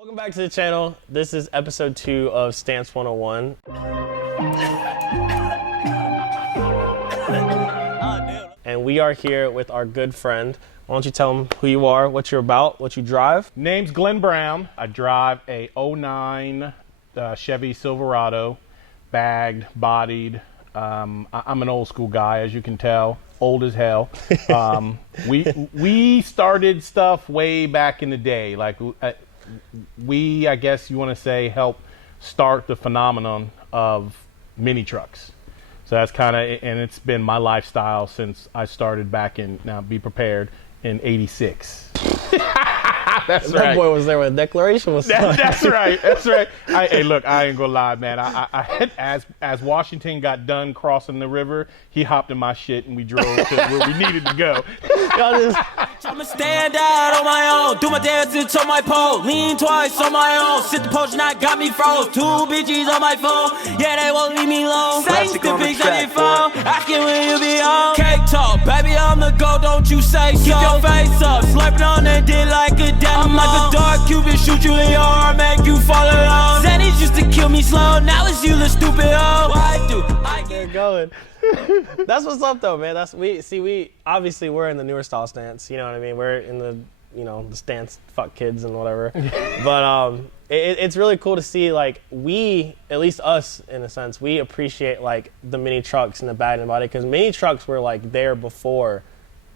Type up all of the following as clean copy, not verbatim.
Welcome back to the channel. This is episode 2 of Stance 101. And we are here with our good friend. Why don't you tell them who you are, what you're about, what you drive? Name's Glenn Brown. I drive a 09 Chevy Silverado, bagged, bodied. I'm an old school guy, as you can tell, old as hell. We started stuff way back in the day. Like we, I guess you want to say, helped start the phenomenon of mini trucks. So that's kind of, and it's been my lifestyle since I started back in, now be prepared, in '86. That's right. That boy was there when the declaration was signed. That's right. That's right. Hey, look, I ain't gonna lie, man. As Washington got done crossing the river, he hopped in my shit and we drove to where we needed to go. I'ma stand out on my own, do my dance until my pole, lean twice on my own, sit the poach and I got me froze, 2 bitches on my phone, yeah, they won't leave me alone, say the pics on your phone, asking when you be on, cake talk, baby, I'm the GOAT, don't you say so, keep your face up, slurping on that dick like a demo, I'm like a dark Cupid, shoot you in your arm, make you fall alone, Zennies used to kill me slow, now it's you the stupid hoe, I do, I get going. That's what's up though, man. We obviously we're in the newer style stance, you know what I mean? We're in the, you know, the stance fuck kids and whatever. But it's really cool to see, like, we, at least us in a sense, we appreciate like the mini trucks and the bag and body, because mini trucks were like there before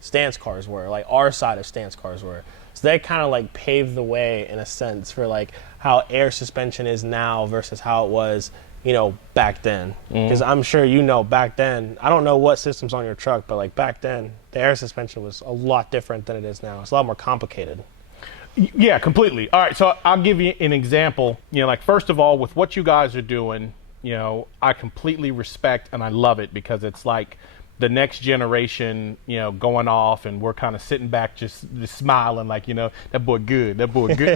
stance cars were, like our side of stance cars were. So they kind of like paved the way in a sense for like how air suspension is now versus how it was, you know, back then. Because I'm sure you know back then, I don't know what system's on your truck, but like back then, the air suspension was a lot different than it is now. It's a lot more complicated. Yeah, completely. All right, so I'll give you an example. You know, like, first of all, with what you guys are doing, you know, I completely respect and I love it, because it's like the next generation, you know, going off and we're kind of sitting back just smiling like, you know, that boy good,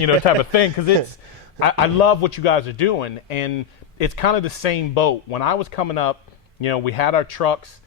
you know, type of thing. Because it's, I love what you guys are doing. And it's kind of the same boat. When I was coming up, you know, we had our trucks.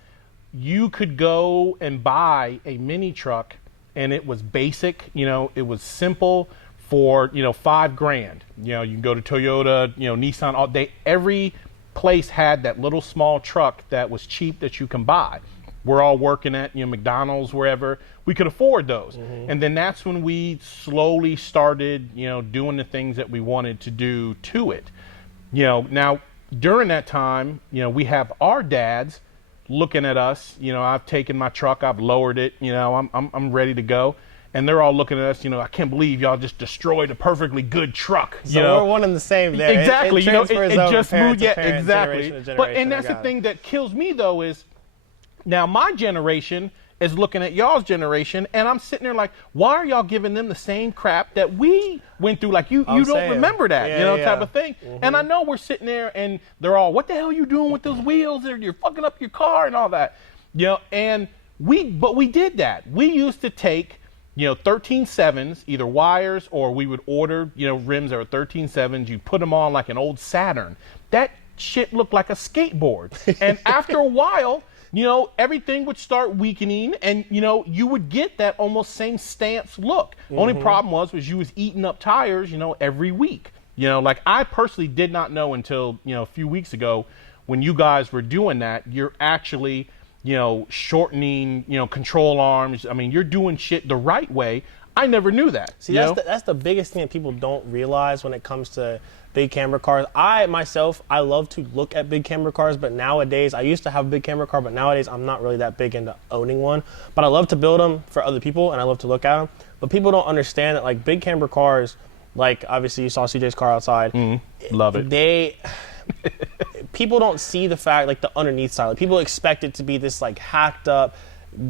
You could go and buy a mini truck and it was basic, you know, it was simple for, you know, $5,000. You know, you can go to Toyota, you know, Nissan all day. Every place had that little small truck that was cheap that you can buy. We're all working at, you know, McDonald's, wherever. We could afford those. And then that's when we slowly started, you know, doing the things that we wanted to do to it. You know, now during that time, you know, we have our dads looking at us. You know, I've taken my truck, I've lowered it, you know, I'm ready to go. And they're all looking at us, you know, I can't believe y'all just destroyed a perfectly good truck. So you know? we're one and the same there. Exactly. It you know, it just moved. Yeah, parent, exactly. generation to But generation. and that's the thing that kills me though is, now my generation is looking at y'all's generation, and I'm sitting there like, why are y'all giving them the same crap that we went through? Like, you don't remember that, yeah, you know, yeah. type of thing. And I know we're sitting there and they're all, what the hell are you doing with those wheels? You're fucking up your car and all that. You know, and but we did that. We used to take, you know, 13.7s, either wires, or we would order, you know, rims that were 13.7s. You put them on like an old Saturn. That shit looked like a skateboard. And after a while, you know, everything would start weakening, and, you know, you would get that almost same stance look. Only problem was you was eating up tires, you know, every week. You know, like, I personally did not know until, you know, a few weeks ago when you guys were doing that, you're actually, you know, shortening, you know, control arms. I mean, you're doing shit the right way. I never knew that. See, that's the biggest thing that people don't realize when it comes to big camera cars. I love to look at big camera cars, but nowadays, I used to have a big camera car, but nowadays I'm not really that big into owning one. But I love to build them for other people, and I love to look at them. But people don't understand that, like, big camera cars, like, obviously you saw CJ's car outside. Love it. People don't see the fact, like, the underneath side. Like, people expect it to be this, like, hacked up,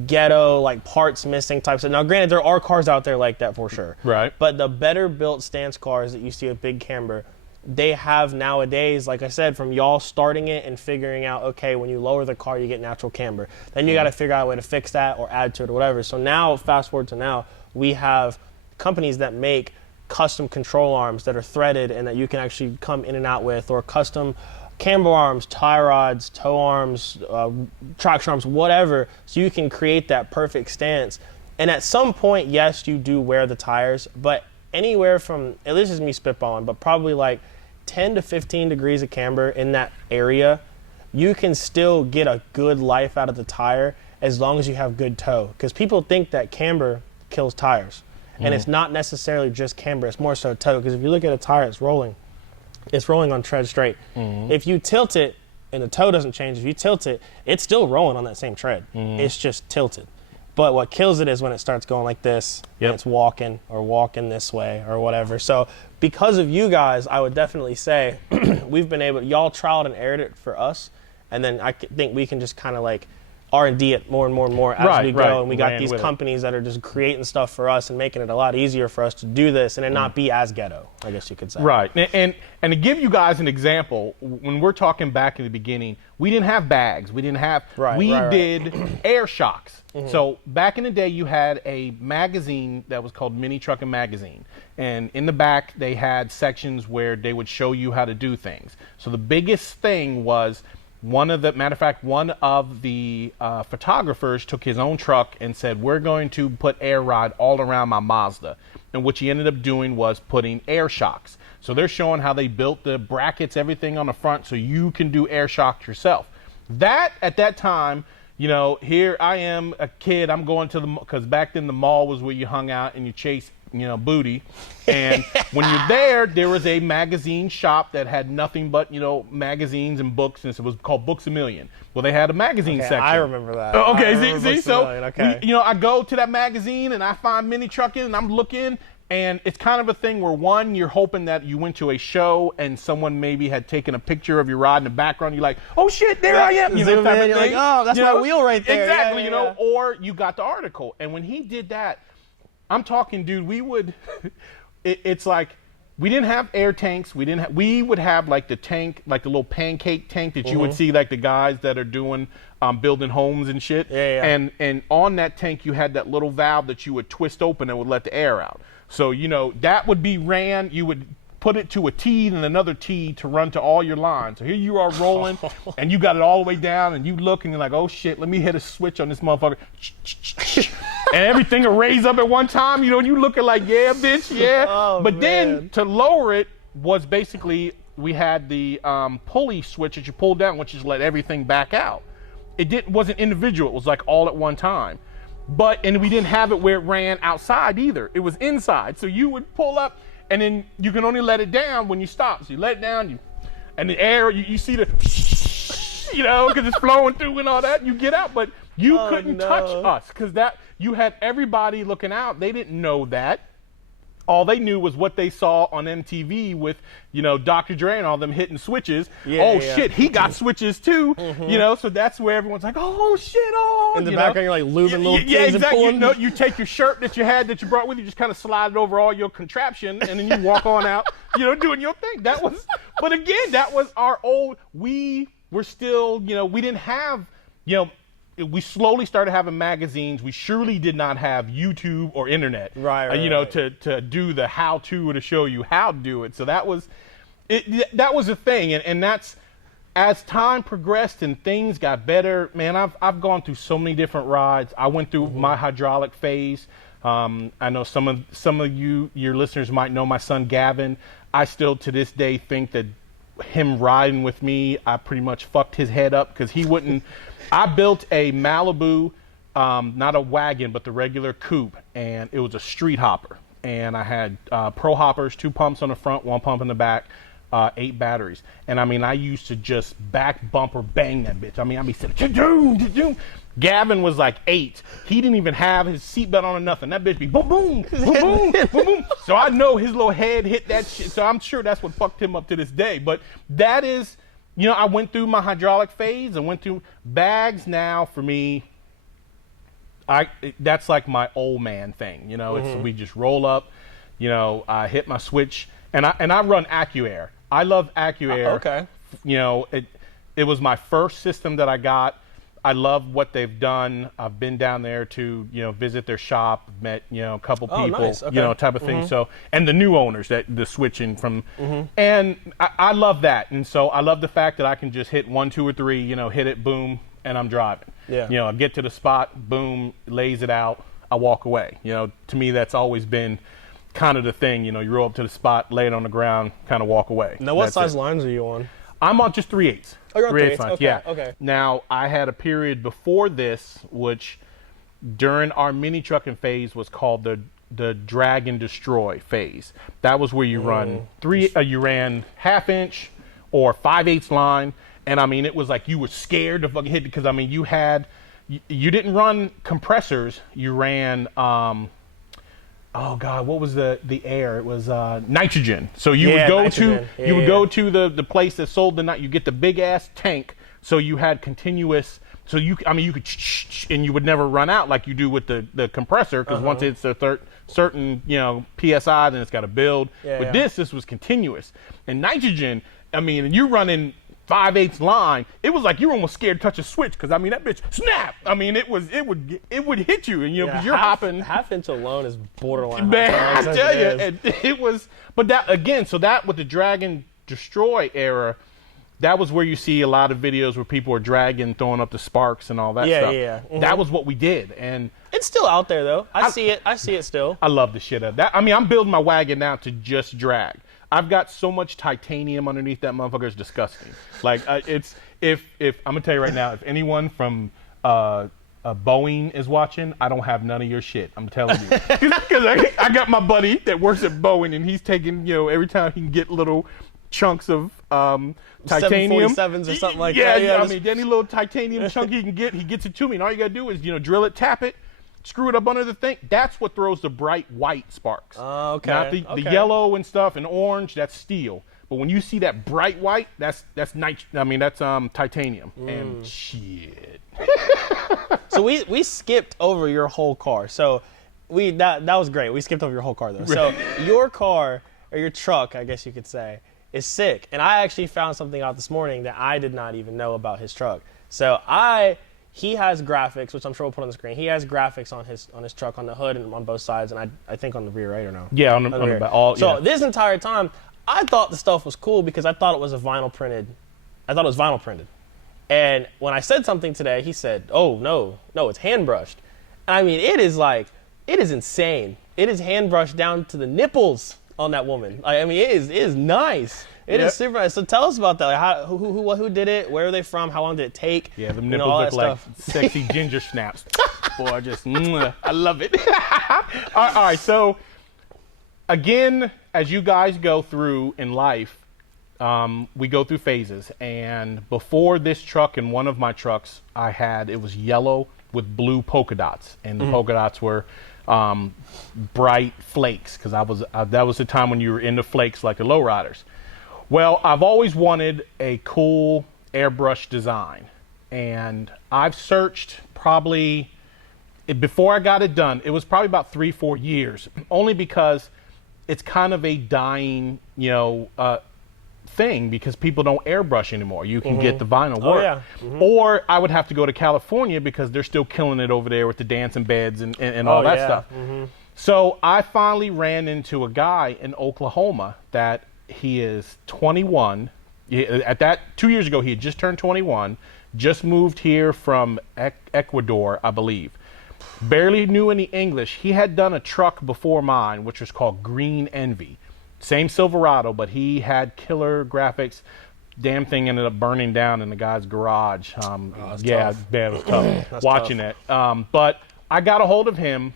ghetto, like, parts missing type stuff. Now, granted, there are cars out there like that for sure. Right. But the better built stance cars that you see with big camber, they have nowadays, like I said, from y'all starting it and figuring out, okay, when you lower the car, you get natural camber. Then you got to figure out a way to fix that or add to it or whatever. So now, fast forward to now, we have companies that make custom control arms that are threaded and that you can actually come in and out with, or custom camber arms, tie rods, toe arms, traction arms, whatever, so you can create that perfect stance. And at some point, yes, you do wear the tires, but anywhere from, at least is me spitballing, but probably like 10 to 15 degrees of camber in that area, you can still get a good life out of the tire as long as you have good toe. Because people think that camber kills tires. And it's not necessarily just camber, it's more so toe. Because if you look at a tire, it's rolling on tread straight. If you tilt it and the toe doesn't change, if you tilt it, it's still rolling on that same tread. It's just tilted. But what kills it is when it starts going like this, and it's walking this way or whatever. So because of you guys, I would definitely say we've been able, y'all trialed and errored it for us. And then I think we can just kind of like R&D it more and more and more as we go. And we got these companies that are just creating stuff for us and making it a lot easier for us to do this and it not be as ghetto, I guess you could say. Right. And to give you guys an example, when we're talking back in the beginning, we didn't have bags. We didn't have, we did air shocks. So back in the day, you had a magazine that was called Mini Truckin' Magazine. And in the back, they had sections where they would show you how to do things. So the biggest thing was, one of the photographers took his own truck and said, we're going to put air ride all around my Mazda. And what he ended up doing was putting air shocks. So they're showing how they built the brackets, everything on the front, so you can do air shock yourself. That, at that time, you know, here I am, a kid, I'm going to the, because back then the mall was where you hung out and you chased, you know, booty. And when you're there was a magazine shop that had nothing but, you know, magazines and books, and it was called Books A Million. Well, they had a magazine section. I remember that. You know, I go to that magazine and I find Mini Truckin' and I'm looking, and it's kind of a thing where, one, you're hoping that you went to a show and someone maybe had taken a picture of your ride in the background. You're like, oh shit, there I am. You know, type of you're thing. like, oh, that's my wheel right there. Exactly, you know, or you got the article. And when he did that, I'm talking, dude, we would, it's like, we didn't have air tanks. We would have like the tank, like the little pancake tank that you would see like the guys that are doing, building homes and shit. And on that tank, you had that little valve that you would twist open and would let the air out. So, you know, that would be ran, you would put it to a T and another T to run to all your lines. So here you are rolling and you got it all the way down and you look and you're like, oh shit, let me hit a switch on this motherfucker. And everything will raise up at one time, you know, and you looking like, yeah, bitch, yeah. But then to lower it was basically, we had the pulley switch that you pulled down, which just let everything back out. It wasn't individual, it was like all at one time. And we didn't have it where it ran outside either. It was inside. So you would pull up, and then you can only let it down when you stop. So you let it down, and the air, you see the, you know, because it's flowing through and all that. You get out, but you couldn't touch us because you had everybody looking out. They didn't know that. All they knew was what they saw on MTV with, you know, Dr. Dre and all them hitting switches. Shit, he got switches too. You know, so that's where everyone's like, oh shit, in the background, you're like lubing little kids and pulling. You know, you take your shirt that you brought with you, just kind of slide it over all your contraption, and then you walk on out, you know, doing your thing. But again, that was our old. We were still, you know, we didn't have, you know. We slowly started having magazines. We surely did not have YouTube or internet, you know, to do the how-to or to show you how to do it. So that was it. That was a thing, and that's, as time progressed and things got better. Man, I've gone through so many different rides. I went through my hydraulic phase. I know some of your listeners might know my son Gavin. I still to this day think that him riding with me, I pretty much fucked his head up because he wouldn't. I built a Malibu, not a wagon, but the regular coupe, and it was a street hopper. And I had pro hoppers, 2 pumps on the front, 1 pump in the back, 8 batteries. And I mean, I used to just back bumper bang that bitch. I mean, I'd be saying, cha-doom. Gavin was like 8. He didn't even have his seatbelt on or nothing. That bitch be boom, boom, boom, boom, boom, boom. So I know his little head hit that shit. So I'm sure that's what fucked him up to this day. But that is, you know, I went through my hydraulic phase. I went through bags. Now for me, that's like my old man thing. You know, it's we just roll up. You know, I hit my switch, and I run AccuAir. I love AccuAir. Okay. You know, it was my first system that I got. I love what they've done. I've been down there to, you know, visit their shop, met, you know, a couple people, nice. Okay. you know, type of thing. So, and the new owners, that the switching from, and I love that. And so I love the fact that I can just hit 1, 2, or 3, you know, hit it, boom, and I'm driving. Yeah. You know, I get to the spot, boom, lays it out, I walk away. You know, to me, that's always been kind of the thing. You know, you roll up to the spot, lay it on the ground, kind of walk away. Now, what size lines are you on? I'm on just 3/8. Oh, you're on 3/8 lines, okay, yeah. Okay. Now, I had a period before this, which during our mini trucking phase was called the drag and destroy phase. That was where you run you ran 1/2 inch or 5/8 line, and I mean it was like you were scared to fucking hit because I mean you didn't run compressors, you ran oh god, what was the air? It was nitrogen. So you would go go to the place that sold the you get the big ass tank, so you had continuous. So you could and you would never run out like you do with the compressor because once it's a certain psi, then it's got to build. With this was continuous. And nitrogen, I mean, you're running 5/8 line. It was like you were almost scared to touch a switch because I mean that bitch snap. I mean it would hit you and because you're hopping. 1/2 inch alone is borderline. Man, I tell you, and it was. But that again, so that with the drag and destroy era. That was where you see a lot of videos where people are dragging, throwing up the sparks and all that stuff. Yeah. That was what we did, and it's still out there though. I see it still. I love the shit out of that. I mean, I'm building my wagon now to just drag. I've got so much titanium underneath that motherfucker, it's disgusting. Like it's if I'm gonna tell you right now, if anyone from Boeing is watching, I don't have none of your shit. I'm telling you, because I got my buddy that works at Boeing, and he's taking every time he can get little chunks of titanium 747s or something like that. Yeah, I mean, any little titanium chunk he can get, he gets it to me. And all you gotta do is, drill it, tap it, screw it up under the thing. That's what throws the bright white sparks. Okay. Not the yellow and stuff and orange, that's steel. But when you see that bright white, that's titanium. And shit. So we skipped over your whole car. So that was great. We skipped over your whole car though. So your car, or your truck, I guess you could say, is sick. And I actually found something out this morning that I did not even know about his truck. So he has graphics, which I'm sure we'll put on the screen. He has graphics on his truck, on the hood and on both sides, and I think on the rear, right, or no? Yeah, on the back. So this entire time, I thought the stuff was cool because I thought it was vinyl printed. And when I said something today, he said, "Oh no, it's hand brushed." And I mean, it is insane. It is hand brushed down to the nipples on that woman. I mean, it is nice. It is super nice. So tell us about that. Like who did it? Where are they from? How long did it take? Yeah, the nipples look like sexy ginger snaps. Boy, I love it. All right, so again, as you guys go through in life, we go through phases. And before this truck and one of my trucks it was yellow with blue polka dots. And the polka dots were bright flakes because that was the time when you were into flakes like the lowriders. Well, I've always wanted a cool airbrush design, and I've searched probably before I got it done. It was probably about 3-4 years, only because it's kind of a dying thing because people don't airbrush anymore. You can get the vinyl work, or I would have to go to California because they're still killing it over there with the dancing beds and all that stuff. So I finally ran into a guy in Oklahoma that he is 21. At that 2 years ago, he had just turned 21, just moved here from Ecuador, I believe. Barely knew any English. He had done a truck before mine, which was called Green Envy. Same Silverado, but he had killer graphics. Damn thing ended up burning down in the guy's garage. Tough. It was tough watching that. But I got a hold of him.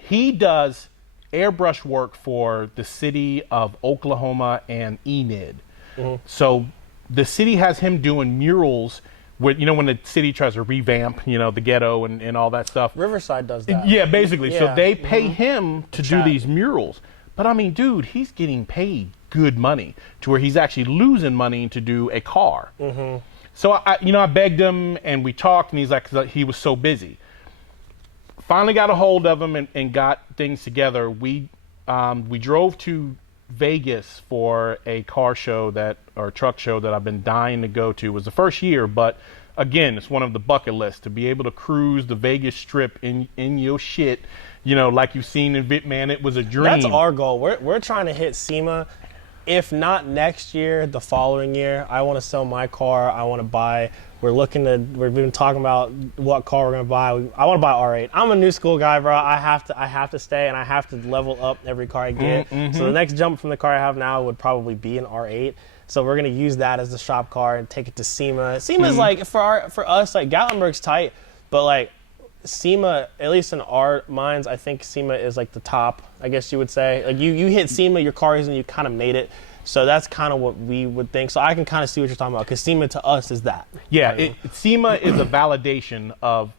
He does airbrush work for the city of Oklahoma and Enid. So the city has him doing murals with, when the city tries to revamp, the ghetto and all that stuff. Riverside does that. Yeah, basically. Yeah. So they pay him to do these murals. But I mean, dude, he's getting paid good money to where he's actually losing money to do a car. So I begged him and we talked, and he's like, he was so busy. Finally got a hold of him and got things together. We drove to Vegas for a car show or truck show that I've been dying to go to. It was the first year, but again, it's one of the bucket lists to be able to cruise the Vegas Strip in your shit, like you've seen in Man, it was a dream. That's our goal. We're trying to hit SEMA if not next year, the following year, I want to sell my car. I want to buy. We've been talking about what car we're gonna buy. I want to buy R8. I'm a new school guy, bro. I have to stay, and I have to level up every car I get. So the next jump from the car I have now would probably be an R8. So we're gonna use that as the shop car and take it to SEMA. SEMA's like for us, like Gatlinburg's tight, but like SEMA, at least in our minds, I think SEMA is like the top, I guess you would say. Like you hit SEMA, your car is, and you kind of made it. So that's kind of what we would think. So I can kind of see what you're talking about, because SEMA to us is that. Yeah, SEMA is a validation of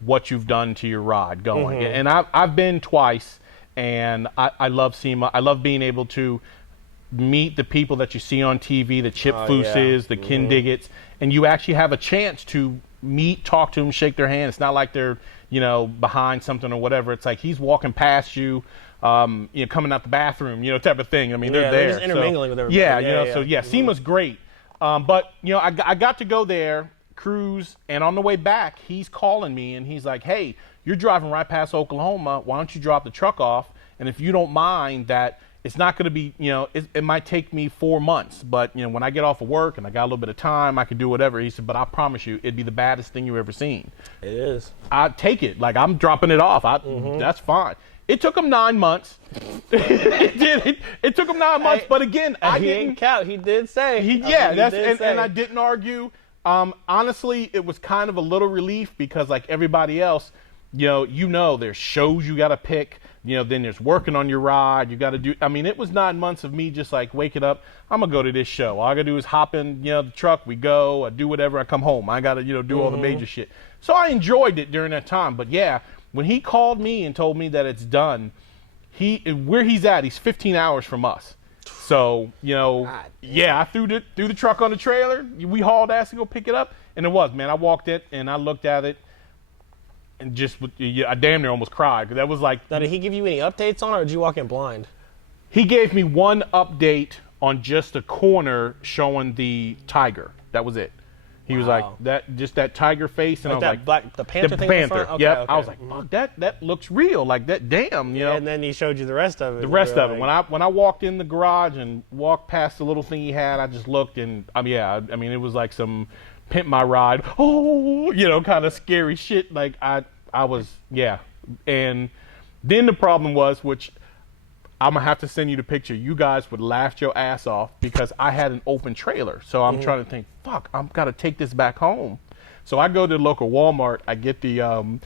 what you've done to your rod going. And I've been twice, and I love SEMA. I love being able to meet the people that you see on TV, the Chip Fooses, the Ken Diggett's, and you actually have a chance to meet, talk to them, shake their hand. It's not like they're, behind something or whatever. It's like he's walking past you, coming out the bathroom, type of thing. I mean, they're there. They're just intermingling with everybody. So SEMA's great. But, I got to go there, cruise, and on the way back, he's calling me, and he's like, hey, you're driving right past Oklahoma. Why don't you drop the truck off? And if you don't mind that, it's not going to be, it might take me 4 months, but, when I get off of work and I got a little bit of time, I can do whatever. He said, but I promise you, it'd be the baddest thing you've ever seen. It is. I'd take it. Like, I'm dropping it off. That's fine. It took him 9 months. It took him 9 months, but again, I didn't count. He did say. And I didn't argue. Honestly, it was kind of a little relief because, like everybody else, there's shows you got to pick. Then there's working on your ride. You got to do. I mean, it was 9 months of me just like waking up. I'm gonna go to this show. All I gotta do is hop in, the truck. We go. I do whatever. I come home. I gotta, do all the major shit. So I enjoyed it during that time. But yeah, when he called me and told me that it's done, where he's at, he's 15 hours from us. So I threw the truck on the trailer. We hauled ass to go pick it up, and it was, man. I walked it and I looked at it. And just, I damn near almost cried. That was like. Now, did he give you any updates on it, or did you walk in blind? He gave me one update on just a corner showing the tiger. That was it. He was like, that tiger face. And like I was the panther thing in front? Okay, yep. okay. I was like, fuck, that looks real. Like, that, damn, And then he showed you the rest of it. The rest of it. When I walked in the garage and walked past the little thing he had, I just looked and, it was like some pimp my ride, kind of scary shit. Like, I was, And then the problem was, which I'm going to have to send you the picture. You guys would laugh your ass off because I had an open trailer. So I'm trying to think, fuck, I've got to take this back home. So I go to the local Walmart. I get the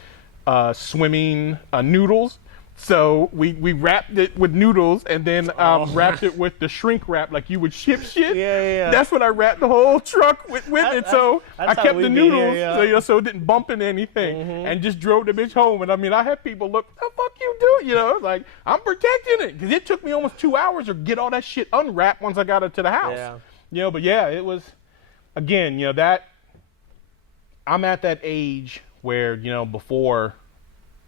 swimming noodles. So we wrapped it with noodles and then wrapped it with the shrink wrap like you would ship shit. Yeah. That's what I wrapped the whole truck with it. So I kept the noodles so it didn't bump into anything and just drove the bitch home. And I had people look, what the fuck you do? Like, I'm protecting it. Because it took me almost 2 hours to get all that shit unwrapped once I got it to the house. Yeah. But yeah, it was, again, that I'm at that age where, before,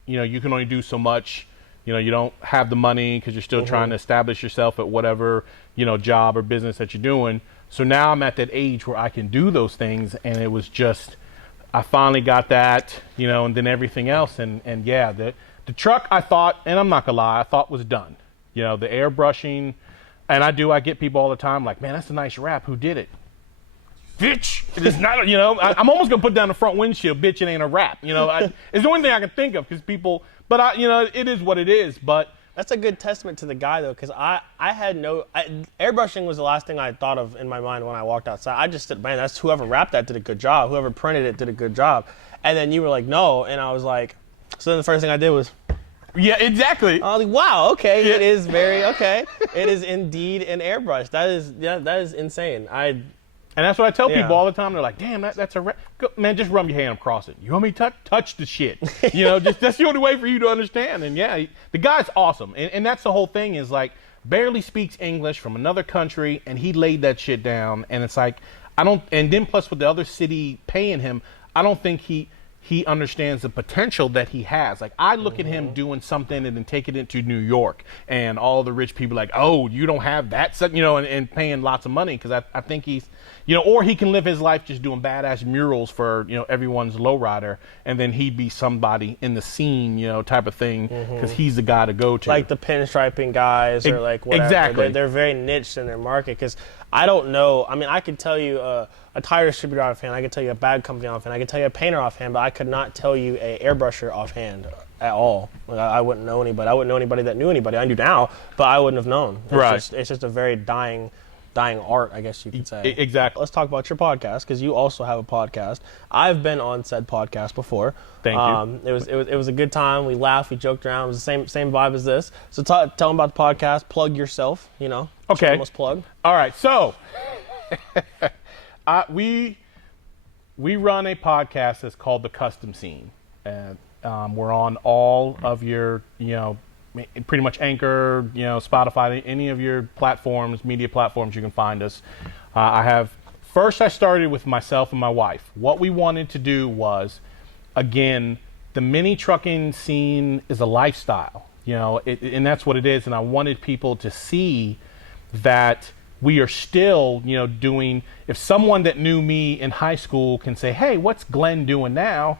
you can only do so much. You don't have the money because you're still trying to establish yourself at whatever, job or business that you're doing. So now I'm at that age where I can do those things. And it was just, I finally got that, and then everything else. And yeah, the truck I thought, and I'm not gonna lie, I thought was done. The airbrushing, and I get people all the time like, man, that's a nice wrap. Who did it? Bitch, it's not, I'm almost gonna put down the front windshield, bitch, it ain't a wrap. It's the only thing I can think of because people, but it is what it is. But that's a good testament to the guy though, because I had airbrushing was the last thing I thought of in my mind when I walked outside. I just said, man, that's whoever wrapped that did a good job. Whoever printed it did a good job. And then you were like, no, and I was like, so then the first thing I did was. Yeah, exactly. I was like, wow, okay, It is very, okay. It is indeed an airbrush. That is insane. And that's what I tell people all the time. They're like, damn, that's a wrap. Man, just run your hand across it. You want me to touch the shit? That's the only way for you to understand. And yeah, the guy's awesome. And that's the whole thing is like, barely speaks English from another country. And he laid that shit down. And it's like, and then plus with the other city paying him, I don't think he understands the potential that he has. Like, I look at him doing something and then taking it to New York, and all the rich people like, oh, you don't have that, and paying lots of money, because I think he's, or he can live his life just doing badass murals for, everyone's lowrider, and then he'd be somebody in the scene, type of thing, because he's the guy to go to. Like the pinstriping guys, or like whatever. Exactly. They're very niche in their market, because I don't know. I mean, I could tell you a tire distributor offhand, I could tell you a bag company offhand, I could tell you a painter offhand, but I could not tell you a airbrusher offhand at all. Like, I wouldn't know anybody. I wouldn't know anybody that knew anybody. I do now, but I wouldn't have known. It's just a very dying art, I guess you could say. Exactly. Let's talk about your podcast, because you also have a podcast. I've been on said podcast before. Thank you. It was a good time. We laughed, we joked around. It was the same vibe as this. So tell them about the podcast. Plug yourself. Okay. Shameless plug. All right. So we run a podcast that's called The Custom Scene, and we're on all of your pretty much Anchor, Spotify, any of your platforms, media platforms, you can find us. I started with myself and my wife. What we wanted to do was, again, the mini trucking scene is a lifestyle, and that's what it is. And I wanted people to see that we are still, doing, if someone that knew me in high school can say, hey, what's Glenn doing now?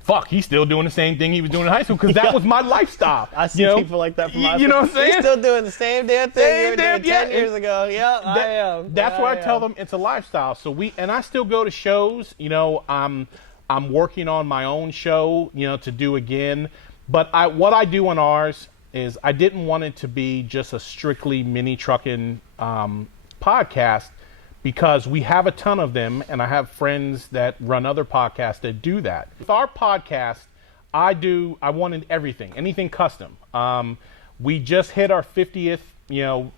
Fuck, he's still doing the same thing he was doing in high school, because that was my lifestyle. I see people like that from high school. You know what I'm saying? You're still doing the same damn thing you were doing 10 years ago. Yeah, I am. That's why I tell them it's a lifestyle. So and I still go to shows. I'm working on my own show, to do again. But what I do on ours is, I didn't want it to be just a strictly mini trucking podcast, because we have a ton of them, and I have friends that run other podcasts that do that. With our podcast, I wanted anything custom. We just hit our 50th,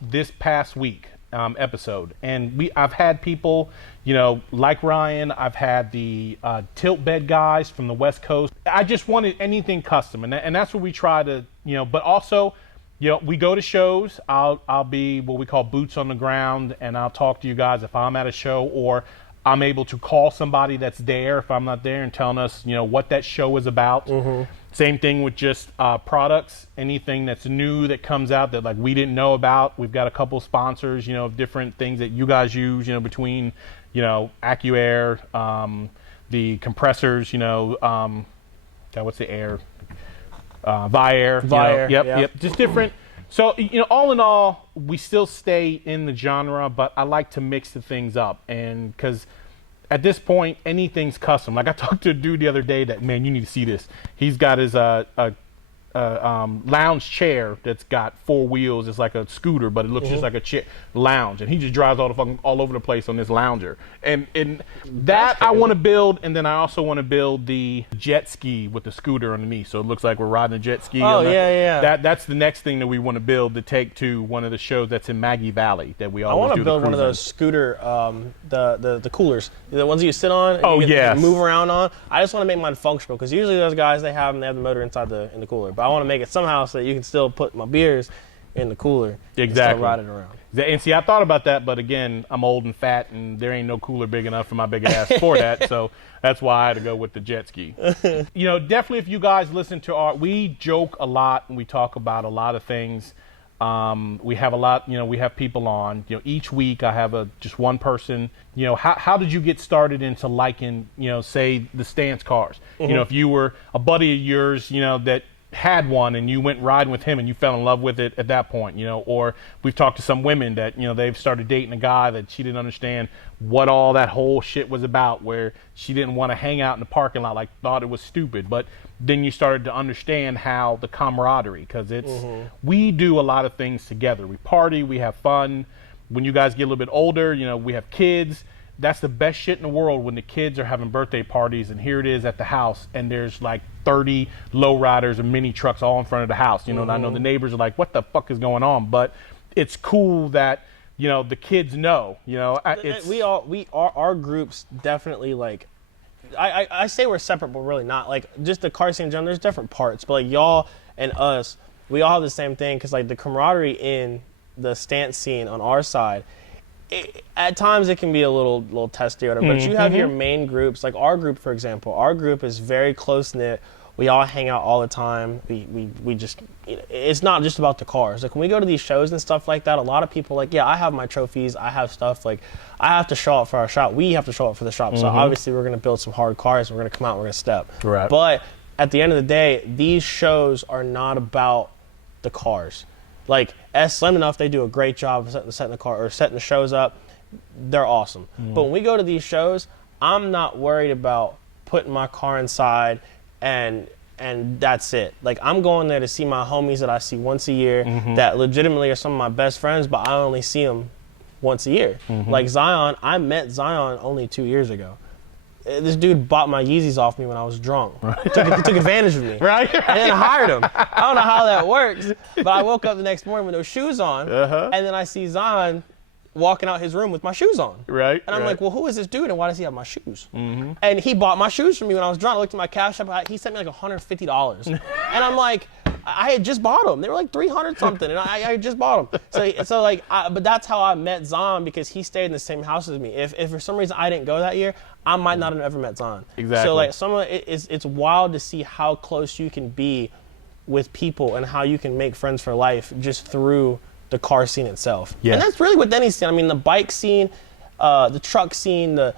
this past week episode, and I've had people, like Ryan. I've had the tilt bed guys from the West Coast. I just wanted anything custom, and that's what we try to, but also, we go to shows. I'll be what we call boots on the ground, and I'll talk to you guys if I'm at a show, or I'm able to call somebody that's there if I'm not there, and telling us, what that show is about. Same thing with just products, anything that's new that comes out that we didn't know about. We've got a couple sponsors, of different things that you guys use, between, AccuAir, the compressors, what's the air? Viair. Yep. Just different. So, all in all, we still stay in the genre, but I like to mix the things up. And because at this point, anything's custom. Like, I talked to a dude the other day that, man, you need to see this. He's got his lounge chair that's got 4 wheels. It's like a scooter, but it looks just like a lounge, and he just drives all over the place on this lounger. And that I want to build, and then I also want to build the jet ski with the scooter underneath, so it looks like we're riding a jet ski. Oh, yeah. That's the next thing that we want to build, to take to one of the shows that's in Maggie Valley that we always do. I want to build one of those scooter, the coolers, the ones that you sit on. And you move around on. I just want to make mine functional, because usually those guys, they have the motor inside in the cooler. But I want to make it somehow so that you can still put my beers in the cooler. Exactly. And still ride it around. And see, I thought about that, but again, I'm old and fat, and there ain't no cooler big enough for my big ass for that. So that's why I had to go with the jet ski. Definitely, if you guys listen to we joke a lot, and we talk about a lot of things. We have a lot, we have people on, each week I have just one person. How did you get started into liking, say, the stance cars? If you were a buddy of yours, that had one, and you went riding with him and you fell in love with it at that point, or we've talked to some women that, they've started dating a guy that she didn't understand what all that whole shit was about, where she didn't want to hang out in the parking lot, thought it was stupid. But then you started to understand how the camaraderie, because we do a lot of things together. We party, we have fun. When you guys get a little bit older, we have kids. That's the best shit in the world, when the kids are having birthday parties, and here it is at the house, and there's 30 lowriders and mini trucks all in front of the house. And I know the neighbors are like, what the fuck is going on? But it's cool that, the kids know, our groups definitely, I say we're separate, but really not. Just the car scene in general, there's different parts, but y'all and us, we all have the same thing, because the camaraderie in the stance scene on our side, at times it can be a little testy or whatever, but you have your main groups, like our group, for example. Our group is very close-knit. We all hang out all the time. We just, it's not just about the cars. Like when we go to these shows and stuff like that, a lot of people like, yeah, I have my trophies. I have stuff. Like I have to show up for our shop. We have to show up for the shop. So obviously we're going to build some hard cars. We're going to come out and we're going to step. Right. But at the end of the day, these shows are not about the cars. Like Slim Enough, they do a great job of setting the car or setting the shows up. They're awesome. But when we go to these shows, I'm not worried about putting my car inside and that's it. Like I'm going there to see my homies that I see once a year that legitimately are some of my best friends, but I only see them once a year. Like Zion, I met Zion only 2 years ago. This dude bought my Yeezys off me when I was drunk. Took advantage of me. Right. And then I hired him. I don't know how that works, but I woke up the next morning with those shoes on, and then I see Zion walking out his room with my shoes on. Right. And I'm like, well, who is this dude and why does he have my shoes? And he bought my shoes for me when I was drunk. I looked at my cash app. He sent me like $150. And I'm like, I had just bought them. They were like 300 something, and I just bought them. So like, but that's how I met Zion, because he stayed in the same house as me. If for some reason I didn't go that year, I might not have ever met Zion. Exactly. So like, it's wild to see how close you can be with people and how you can make friends for life just through the car scene itself. Yeah. And that's really what any scene. I mean, the bike scene, the truck scene, the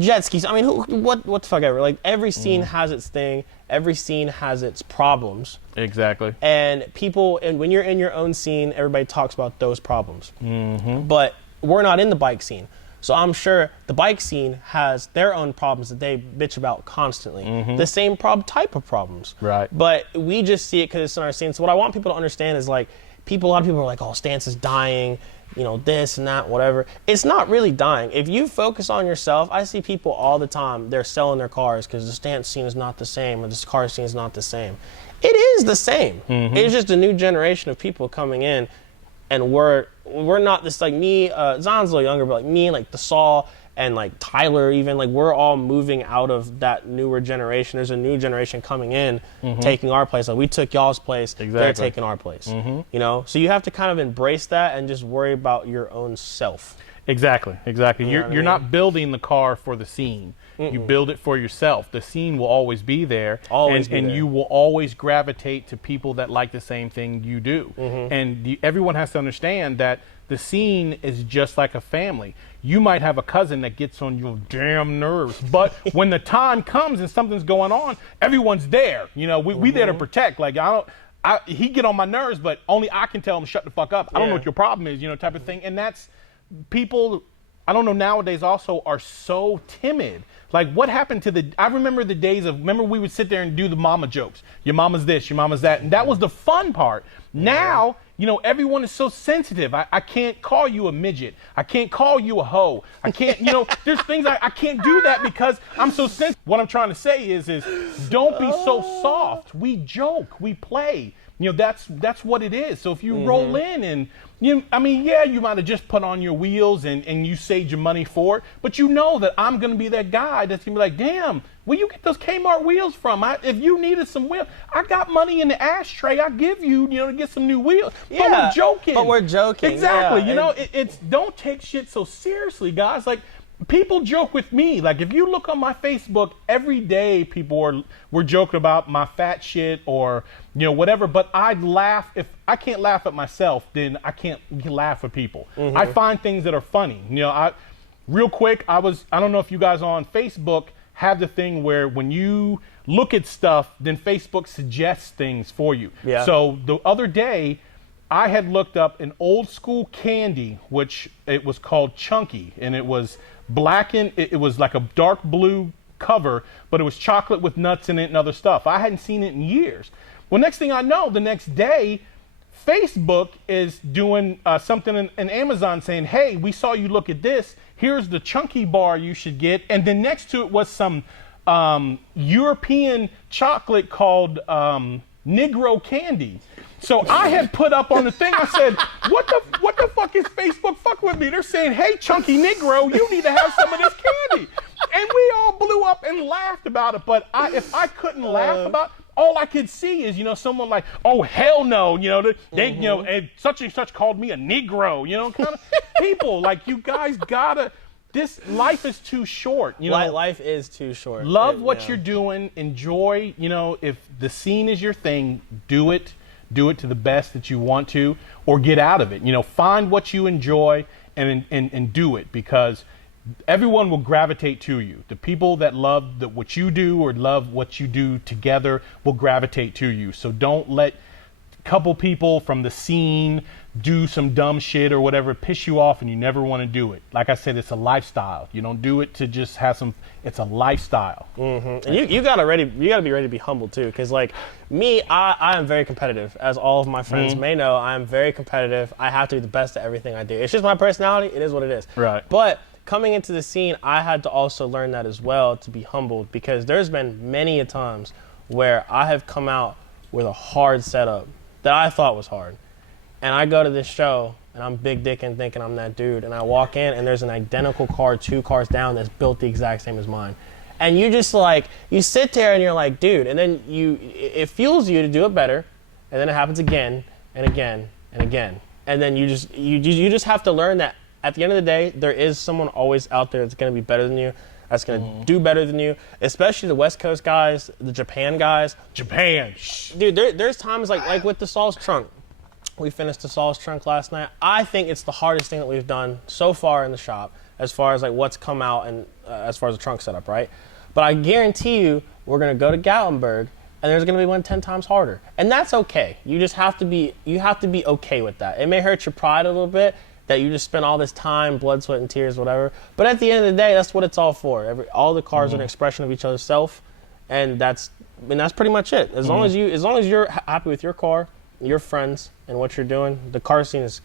jet skis. I mean, what the fuck ever. Like every scene has its thing. Every scene has its problems. Exactly. And when you're in your own scene, everybody talks about those problems. But we're not in the bike scene. So I'm sure the bike scene has their own problems that they bitch about constantly. The same type of problems. Right. But we just see it because it's in our scene. So what I want people to understand is like, a lot of people are like, oh, Stance is dying, this and that, whatever. It's not really dying. If you focus on yourself, I see people all the time, they're selling their cars because the Stance scene is not the same or this car scene is not the same. It is the same. It's just a new generation of people coming in, and we're not this, like me, Zion's a little younger, but like me, like the Saw, and like Tyler even, like we're all moving out of that newer generation. There's a new generation coming in, taking our place. Like we took y'all's place, they're taking our place. So you have to kind of embrace that and just worry about your own self. Exactly. You're not building the car for the scene. You build it for yourself. The scene will always be there. And you will always gravitate to people that like the same thing you do. And everyone has to understand that the scene is just like a family. You might have a cousin that gets on your damn nerves, but when the time comes and something's going on, everyone's there. We there to protect. Like he get on my nerves, but only I can tell him shut the fuck up. I don't know what your problem is, type of thing. And that's people. I don't know, nowadays also are so timid. Like what happened to I remember the days remember we would sit there and do the mama jokes. Your mama's this, your mama's that. And that was the fun part. Now, everyone is so sensitive. I can't call you a midget. I can't call you a hoe. I can't, there's things I can't do that because I'm so sensitive. What I'm trying to say is don't be so soft. We joke, we play. That's what it is. So if you roll in and you might have just put on your wheels and you saved your money for it, but you know that I'm going to be that guy that's going to be like, damn, where you get those Kmart wheels from? If you needed some wheels, I got money in the ashtray. I give you, to get some new wheels. Yeah, but we're joking. Exactly. Yeah, it's don't take shit so seriously, guys. Like, people joke with me. Like, if you look on my Facebook, every day people were joking about my fat shit or, whatever. But I'd laugh. If I can't laugh at myself, then I can't laugh at people. I find things that are funny. Real quick, I don't know if you guys on Facebook have the thing where when you look at stuff, then Facebook suggests things for you. Yeah. So the other day, I had looked up an old school candy, which it was called Chunky, and it was blackened. It was like a dark blue cover, but it was chocolate with nuts in it and other stuff. I hadn't seen it in years. Well, next thing I know, the next day, Facebook is doing something in Amazon saying, hey, we saw you look at this. Here's the Chunky bar you should get. And then next to it was some European chocolate called Negro candy. So I had put up on the thing, I said, what the fuck is Facebook fucking with me? They're saying, hey, Chunky Negro, you need to have some of this candy. And we all blew up and laughed about it. But if I couldn't laugh about it, all I could see is, someone like, oh, hell no, they, and such and such called me a Negro, kind of people. Like, you guys gotta, this life is too short, Life is too short. Love what you're doing, enjoy, if the scene is your thing, do it to the best that you want to, or get out of it. Find what you enjoy and do it, because everyone will gravitate to you. The people that love what you do or love what you do together will gravitate to you. So don't let a couple people from the scene do some dumb shit or whatever piss you off and you never want to do it. Like I said, it's a lifestyle. You don't do it to just have some. It's a lifestyle. Mm-hmm. And you gotta be ready to be humble too, because like me, I am very competitive. As all of my friends may know, I am very competitive. I have to be the best at everything I do. It's just my personality. It is what it is. Right. But coming into the scene, I had to also learn that as well, to be humbled, because there's been many a times where I have come out with a hard setup that I thought was hard. And I go to this show, and I'm big dick and thinking I'm that dude, and I walk in, and there's an identical car 2 cars down that's built the exact same as mine. And you just like, you sit there and you're like, dude, and then it fuels you to do it better, and then it happens again and again and again. And then you just have to learn that at the end of the day, there is someone always out there that's going to be better than you, that's going to do better than you, especially the West Coast guys, the Japan guys. Japan. Dude, there's times like with the Saul's Trunk. We finished the Saul's Trunk last night. I think it's the hardest thing that we've done so far in the shop, as far as like what's come out and as far as the trunk setup, right? But I guarantee you, we're going to go to Gatlinburg, and there's going to be one 10 times harder. And that's okay. You just have to be okay with that. It may hurt your pride a little bit, that you just spent all this time, blood, sweat, and tears, whatever. But at the end of the day, that's what it's all for. All the cars are an expression of each other's self, and that's pretty much it. As long as you're happy with your car, your friends, and what you're doing, the car scene is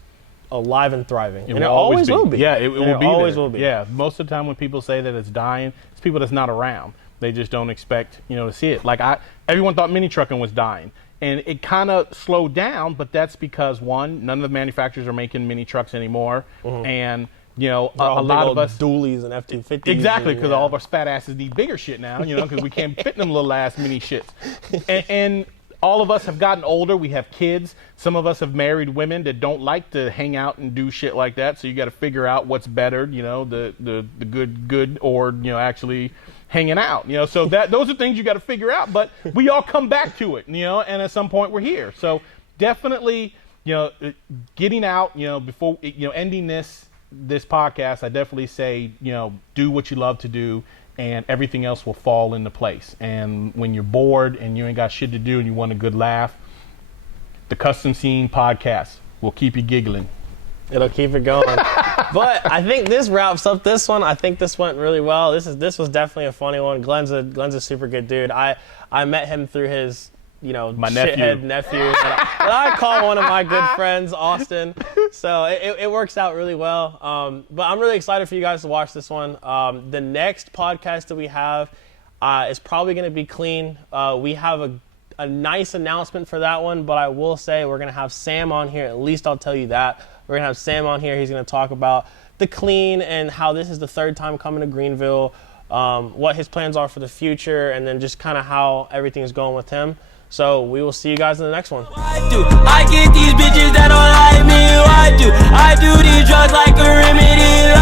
alive and thriving. And it always will be. Yeah, it will be. Always will be. Yeah, most of the time when people say that it's dying, it's people that's not around. They just don't expect, to see it. Like everyone thought mini trucking was dying. And it kind of slowed down, but that's because, one, none of the manufacturers are making mini trucks anymore. And, a lot of us... dualies and F-250s. Exactly, because all of our fat asses need bigger shit now, because we can't fit in them little ass mini shits. And all of us have gotten older. We have kids. Some of us have married women that don't like to hang out and do shit like that. So you got to figure out what's better, the good or, actually hanging out, so those are things you got to figure out, but we all come back to it, and at some point we're here. So definitely, getting out, before, ending this podcast, I definitely say, do what you love to do, and everything else will fall into place. And when you're bored and you ain't got shit to do and you want a good laugh, the Custom Scene podcast will keep you giggling. It'll keep it going. But I think this wraps up this one. I think this went really well. This was definitely a funny one. Glenn's a super good dude. I met him through his, my shithead nephew that I call one of my good friends, Austin. So it works out really well. But I'm really excited for you guys to watch this one. The next podcast that we have is probably going to be clean. We have a nice announcement for that one, but I will say we're going to have Sam on here. At least I'll tell you that. We're going to have Sam on here. He's going to talk about the clean and how this is the 3rd time coming to Greenville, what his plans are for the future, and then just kind of how everything is going with him. So we will see you guys in the next one. I get these bitches that don't like me. I do these drugs like a remedy.